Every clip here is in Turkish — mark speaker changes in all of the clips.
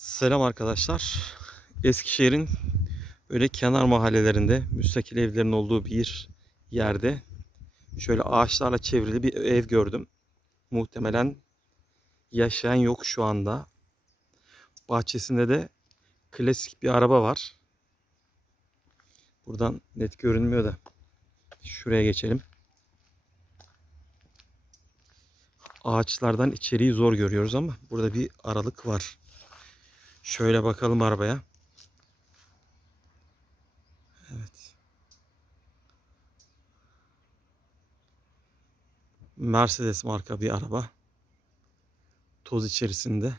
Speaker 1: Selam arkadaşlar. Eskişehir'in böyle kenar mahallelerinde müstakil evlerin olduğu bir yerde şöyle ağaçlarla çevrili bir ev gördüm. Muhtemelen yaşayan yok şu anda. Bahçesinde de klasik bir araba var. Buradan net görünmüyor da şuraya geçelim. Ağaçlardan içeriği zor görüyoruz ama burada bir aralık var. Şöyle bakalım arabaya. Evet. Mercedes marka bir araba. Toz içerisinde.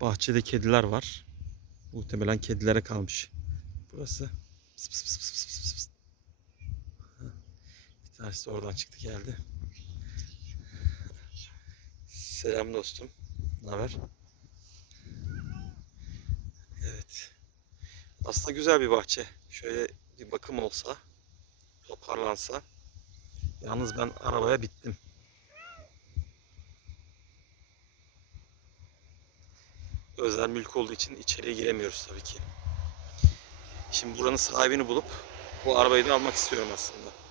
Speaker 1: Bahçede kediler var. Muhtemelen kedilere kalmış burası. Bir tanesi de oradan çıktı geldi. Selam dostum. Ne haber? Evet. Aslında güzel bir bahçe. Şöyle bir bakım olsa, toparlansa. Yalnız ben arabaya bittim. Özel mülk olduğu için içeriye giremiyoruz tabii ki. Şimdi buranın sahibini bulup bu arabayı da almak istiyorum aslında.